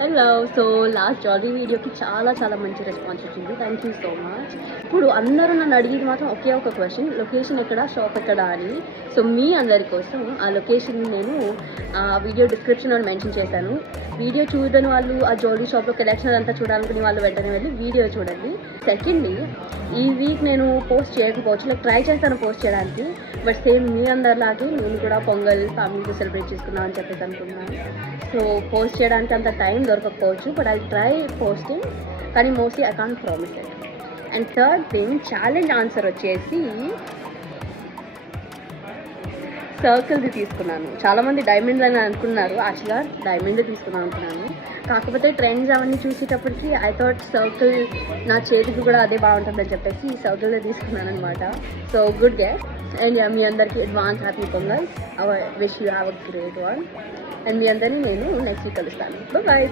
Hello. So last జాలీ వీడియోకి చాలా మంచి రెస్పాన్స్ వచ్చింది. Thank you so much. ఇప్పుడు అందరూ నన్ను అడిగేది మాత్రం ఒకే ఒక క్వశ్చన్, లొకేషన్ ఎక్కడ, షాప్ ఎక్కడ అని. సో మీ అందరి కోసం ఆ లొకేషన్ నేను వీడియో డిస్క్రిప్షన్లో మెన్షన్ చేశాను. వీడియో చూడని వాళ్ళు, ఆ జ్యువెలరీ షాప్లో కలెక్షన్ అంతా చూడాలనుకునే వాళ్ళు వెంటనే వెళ్ళి వీడియో చూడండి. సెకండ్లీ, ఈ వీక్ నేను పోస్ట్ చేయకపోవచ్చు, లైక్ ట్రై చేస్తాను పోస్ట్ చేయడానికి. బట్ సేమ్ మీ అందరిలాగే నేను కూడా పొంగల్ ఫ్యామిలీతో సెలబ్రేట్ చేసుకున్నాను అని చెప్పేసి అనుకున్నాను. సో పోస్ట్ చేయడానికి అంత టైం దొరకకపోవచ్చు, బట్ ఐ ట్రై పోస్టింగ్, కానీ mostly I can't promise it. And third thing, challenge answer వచ్చేసి సర్కిల్ది తీసుకున్నాను. చాలామంది డైమండ్ అని అనుకున్నారు, యాక్చువల్గా డైమండ్ తీసుకున్నాను అనుకున్నాను. కాకపోతే ట్రెండ్స్ అవన్నీ చూసేటప్పటికి ఐ థాట్ సర్కిల్ నా చేతికి కూడా అదే బాగుంటుందని చెప్పేసి సర్కిల్ తీసుకున్నాను అనమాట. So good get. అండ్ మీ అందరికీ advance happy Pongal. Wish you have a great one. And మీ అందరినీ నేను నెక్స్ట్ వీక్ కలుస్తాను. బాయ్.